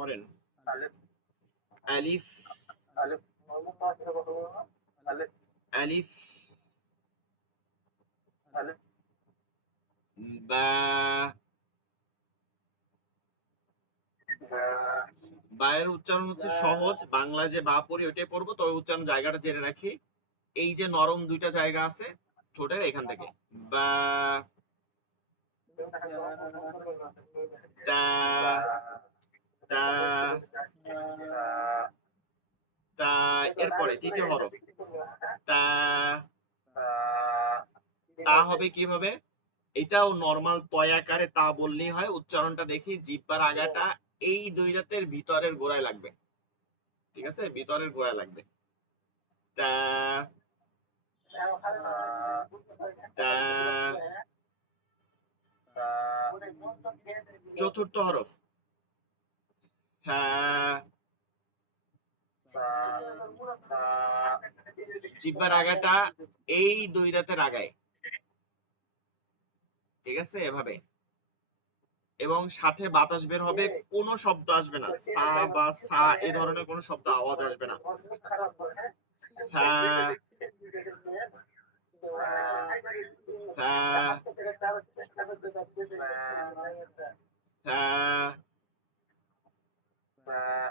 পড়েন আলিফ। আলিফ। বা। বায়ের উচ্চারণ হচ্ছে সহজ বাংলা যে বা পড়ি ওইটাই পড়ব তবে উচ্চারণ জায়গাটা জেনে রাখি। এই যে নরম দুইটা জায়গা আছে ঠোঁটের এখান থেকে। বা। তা তা তা এরপরে তৃতীয় হরফ। তা তা হবে কীভাবে? এটাও নর্মাল তয়াকারে তা বললেই হয়। উচ্চারণটা দেখি, জিব্বার আগাটা এই দুই দাঁতের ভিতরের গোড়ায় লাগবে। ঠিক আছে? ভিতরের গোড়ায় লাগবে। তা তা, চতুর্থ হরফ। জিব্বার আগাটা এই দুই দাঁতের আগায় ঠিক আছে? এভাবে। এবং সাথে বাতাস বের হবে, কোনো শব্দ আসবে না। সা বা সা এই ধরনের কোনো শব্দ, আওয়াজ আসবে না। হ্যাঁ হ্যাঁ হ্যাঁ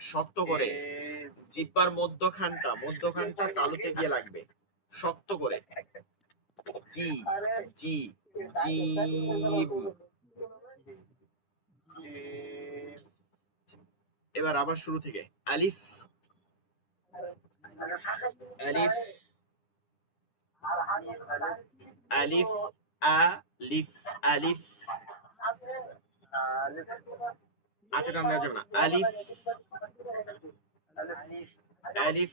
শক্ত করে। জিব্বার মধ্যখানটা মধ্যখানটা তালুতে গিয়ে লাগবে। শক্ত করে। জি জি জিব। এবার আবার শুরু থেকে। আলিফ। আলিফ। আলিফ। আলিফ আলিফ হাতে টান দেওয়া যাবে না আলিফ আলিফ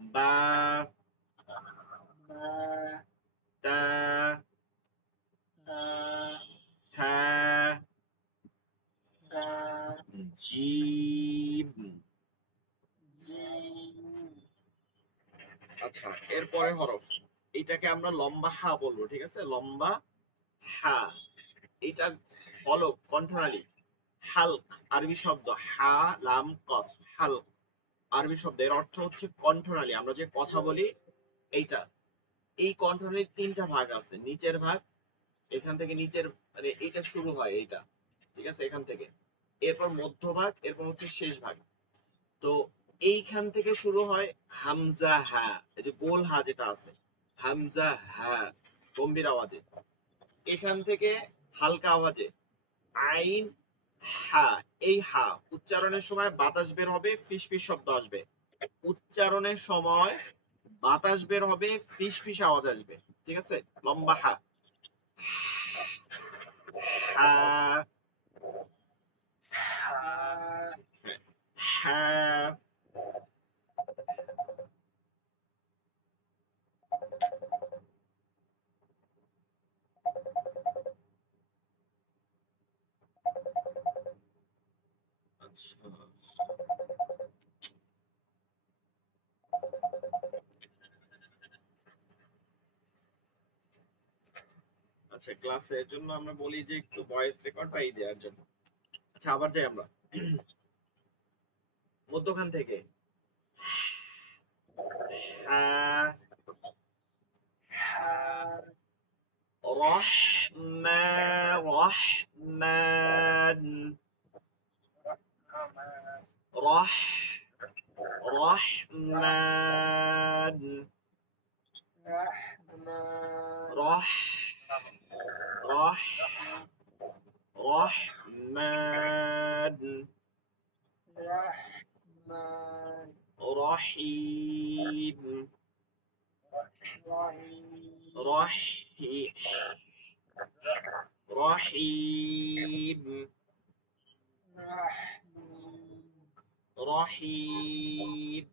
বা তা থা জিব আচ্ছা এরপরে হরফ। এটাকে আমরা লম্বা হা বলব, ঠিক আছে? লম্বা হা। এটা হলক কণ্ঠনালী। হালক, আরবি শব্দ। হা, লাম, কফ। হালক, আরবি শব্দ। এর অর্থ হচ্ছে কণ্ঠনালী। আমরা যে কথা বলি, এইটা। এই কণ্ঠনালীর তিনটা ভাগ আছে। নিচের ভাগ, এখান থেকে নিচের মানে এইটা শুরু হয় এইটা। ঠিক আছে? এখান থেকে। এরপর মধ্যভাগ এরপর হচ্ছে শেষ ভাগ। তো এইখান থেকে শুরু হয় হামজা হা, এই যে গোল হা যেটা আছে, হামজা হা, গম্ভীর আওয়াজে। এখান থেকে হালকা আওয়াজে, আইন হা, এই হা, উচ্চারণের সময় বাতাস বের হবে, ফিসফিস শব্দ আসবে। উচ্চারণের সময় বাতাস বের হবে, ফিসফিস আওয়াজ আসবে, ঠিক আছে? লম্বা হা। হা আচ্ছা আচ্ছা ক্লাসের জন্য আমরা বলি যে একটু ভয়েস রেকর্ড পাই দেওয়ার জন্য আচ্ছা আবার যাই আমরা মধ্যখান থেকে হ্যাঁ রহমা রহমান রহ রহমান রহ রহ রহমান রহিম রহি রহিম রহিম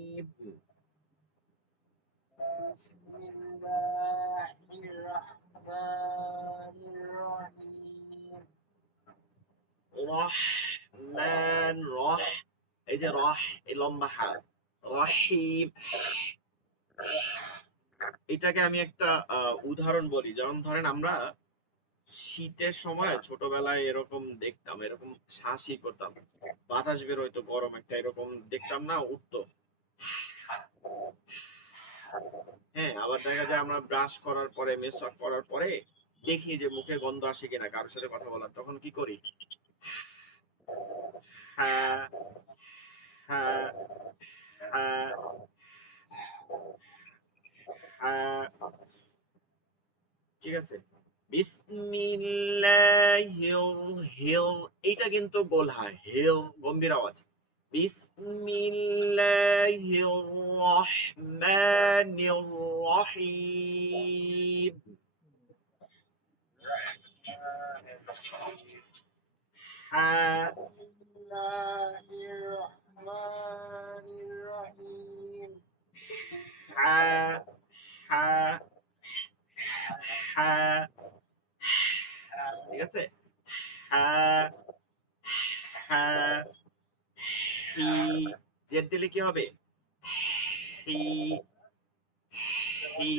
রহমান রহ এই যে রহ এই লম্বা হা রহিম এটাকে আমি একটা উদাহরণ বলি। যেমন ধরেন আমরা শীতের সময় ছোটবেলায় এরকম দেখতাম, এরকম শ্বাসই করতাম। বাতাস বের হইতো, গরম একটা, এরকম দেখতাম না, উঠতো। হ্যাঁ আবার দেখা যায় আমরা ব্রাশ করার পরে মেসওয়াক করার পরে দেখি যে মুখে গন্ধ আসে কিনা, কারোর সাথে কথা বলার। তখন কি করি? হ্যাঁ হ্যাঁ হ্যাঁ হ্যাঁ ঠিক আছে এইটা কিন্তু গোলহা হির গম্ভীর আওয়াজ। বিসমিল্লাহির হ্যাঁ হি জেড দিলে কি হবে? হি হি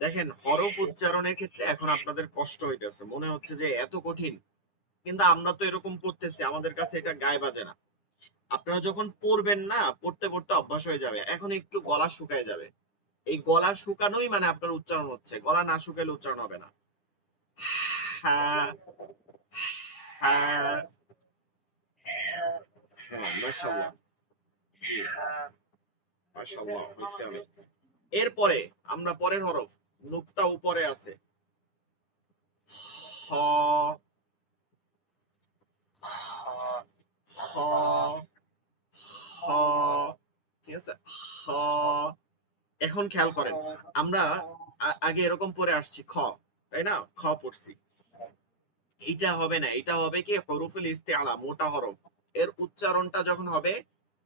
দেখেন, হরফ উচ্চারণের ক্ষেত্রে এখন আপনাদের কষ্ট হইতেছে। মনে হচ্ছে যে এত কঠিন। কিন্তু আমরা তো এরকম পড়তেছি, আমাদের কাছে এটা গায়ে বাজে না। আপনারা যখন পড়বেন না, পড়তে পড়তে অভ্যাস হয়ে যাবে। এখন একটু গলা শুকায় যাবে। এই গলা শুকানোই মানে আপনার উচ্চারণ হচ্ছে। গলা না শুকাইলে উচ্চারণ হবে না। এরপরে আমরা পরের হরফ নুক্তা উপরে আছে হ হ হ ঠিক আছে হ এখন খেয়াল করেন, আমরা আগে এরকম পড়ে আসছি, খ, তাই না? খ পড়ছি। এইটা হবে না এটা হবে কি? হরফুল ইস্তেআলা, মোটা হরফ। এর উচ্চারণটা যখন হবে,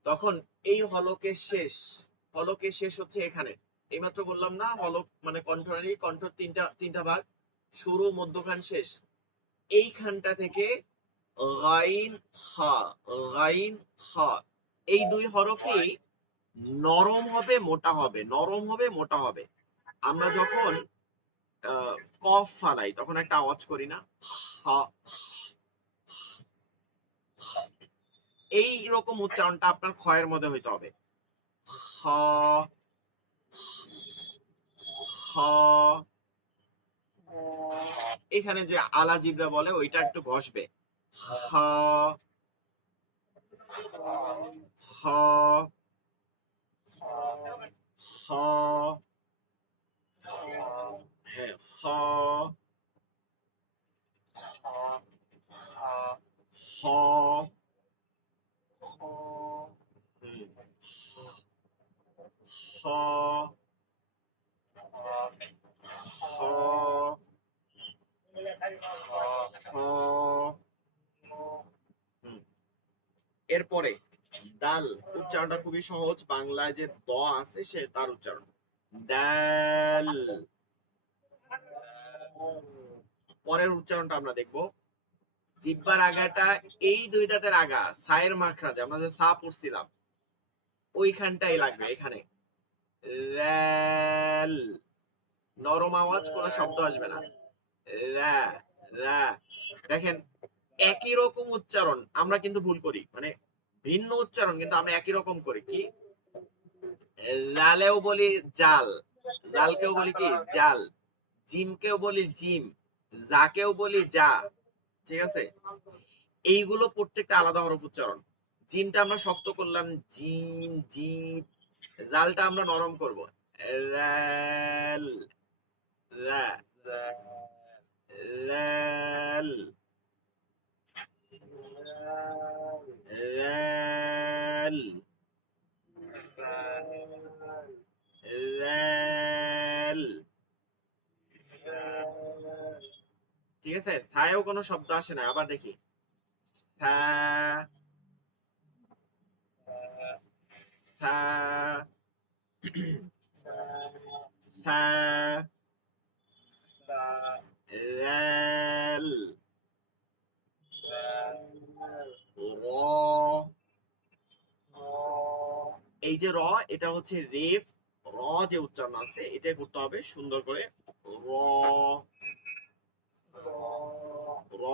তখন এই হলকের শেষ হলকের শেষ হচ্ছে এখানে। এইমাত্র বললাম না, হলক মানে কণ্ঠনালী কণ্ঠ তিনটা তিনটা ভাগ। শুরু, মধ্যখান, শেষ। এইখানটা থেকে গাইন, হা গাইন, হা। এই দুই হরফই নরম হবে, মোটা হবে। নরম হবে, মোটা হবে। আমরা যখন কফ ফালাই, তখন একটা আওয়াজ করি না এই রকম উচ্চারণটা আপনার ক্ষয়ের মধ্যে হইতে হবে। এখানে যে আলা জিবরা বলে, ওইটা একটু ঘষবে হ হ হ হ্যাঁ হ হ হুম। এরপরে দাল উচ্চারণটা খুবই সহজ। বাংলায় যে দ আছে, সে তার উচ্চারণ। দাল পরের উচ্চারণটা আমরা দেখব। জিব্বার আগাটা, এই দুই দাঁতের আগা সায়ের মাখরাজ, আমরা যে সা পড়ছিলাম, ওইখানটাই লাগবে, এখানে। ল্যাল নরম আওয়াজ, কোনো শব্দ আসবে না। দেখেন, একই রকম উচ্চারণ, আমরা কিন্তু ভুল করি। মানে ভিন্ন উচ্চারণ, কিন্তু আমরা একই রকম করি। কি? লালেও বলি জাল জালকেও বলি কি? জাল, জিমকেও বলি জিম যাকেও বলি যা ঠিক আছে? এইগুলো প্রত্যেকটা আলাদা হরফ উচ্চারণ। জিমটা আমরা শক্ত করলাম, জিম জিম জালটা আমরা নরম করব। কোনো শব্দ আসে না, আবার দেখি। এই যে র, এটা হচ্ছে রেফ, র যে উচ্চারণ আছে এটা করতে হবে সুন্দর করে। র র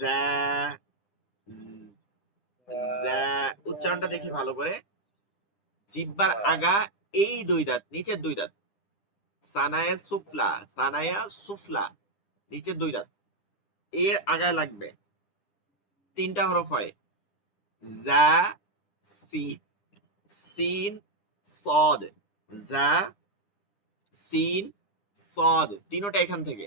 জা জা উচ্চারণটা দেখি ভালো করে। জিব্বার আগা এই দুই দাঁত নিচের দুই দাঁত। সানায়া সুফলা সানায়া সুফলা নিচের দুই দাঁত। এর আগায় লাগবে। তিনটা হরফ হয়। জা সিন সিন সদ। জা সিন সদ তিনোটা এখান থেকে।